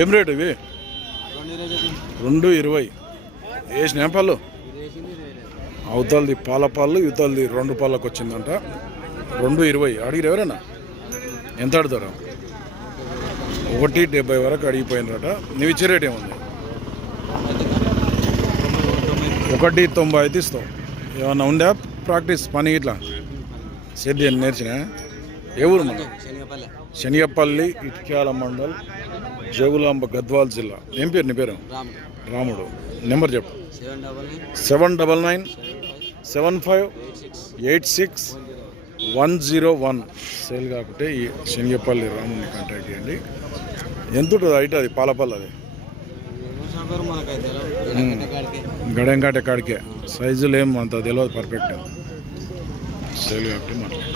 ఏం రేటు ఇవి? 220. వేసిన పళ్ళు అవతలది పాల పళ్ళు, ఇవతలది 2 పళ్ళకు వచ్చిందంట. 220 అడిగిరు ఎవరైనా? ఎంత అడుగుతారు? 170 వరకు అడిగిపోయిందట. నువ్వు ఇచ్చే రేట్ ఏముంది? 190 అయితే ఇస్తావు. ఏమన్నా ఉందా ప్రాక్టీస్ పని ఇట్లా సేద్యం నేర్చిన? ఏ ఊరు మన? శనిగపల్లి, ఇటిక్యాల మండల్, జగులాంబ, గద్వాల్ జిల్లా. ఏం పేరు నీ పేరు? రాముడు. నెంబర్ చెప్పు. 799 75 86 101. సేల్ కాకుంటే ఈ శనిగపల్లి రాముడిని కాంటాక్ట్ చేయండి. ఎంత ఉంటుంది హైట్ అది పాలపల్లి? అది గడంకాట కాడికే. సైజులు ఏం అంత తెలియదు పర్ఫెక్ట్. సేల్ కాబట్టి మాట్లాడు.